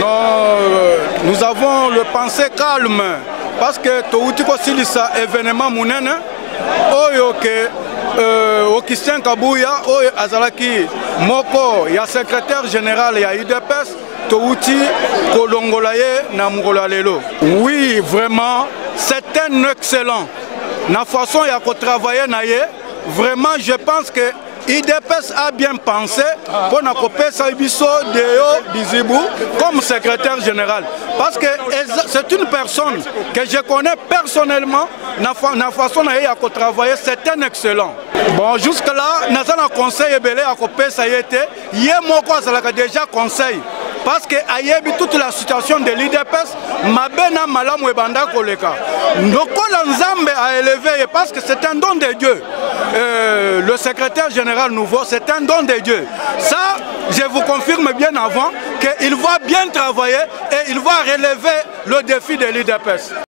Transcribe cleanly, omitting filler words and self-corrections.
Non, nous avons le pensée calme parce que touti ko silisa événement munene oyo ke Augustin Kabuya oyo azalaki moko ya secrétaire général ya UDPS touti kolongola ye na mukolo lelo. Oui, vraiment, c'est un excellent. Na façon ya ko travailler na ye, vraiment je pense que IDPS a bien pensé pour nous couper Bisso Deo Bizibou comme secrétaire général. Parce que c'est une personne que je connais personnellement, la façon dont il a travaillé, c'est un excellent. Bon, jusque-là, nous avons un conseil à couper ça y était. Hier, moi, ça déjà conseil. Parce que ayebi toute la situation de l'IDPS, mabena malamu ebanda koleka. Ndokola Nzambe a élevé parce que c'est un don de Dieu. Le secrétaire général nouveau, c'est un don de Dieu. Ça, je vous confirme bien avant qu'il va bien travailler et il va relever le défi de l'IDPS.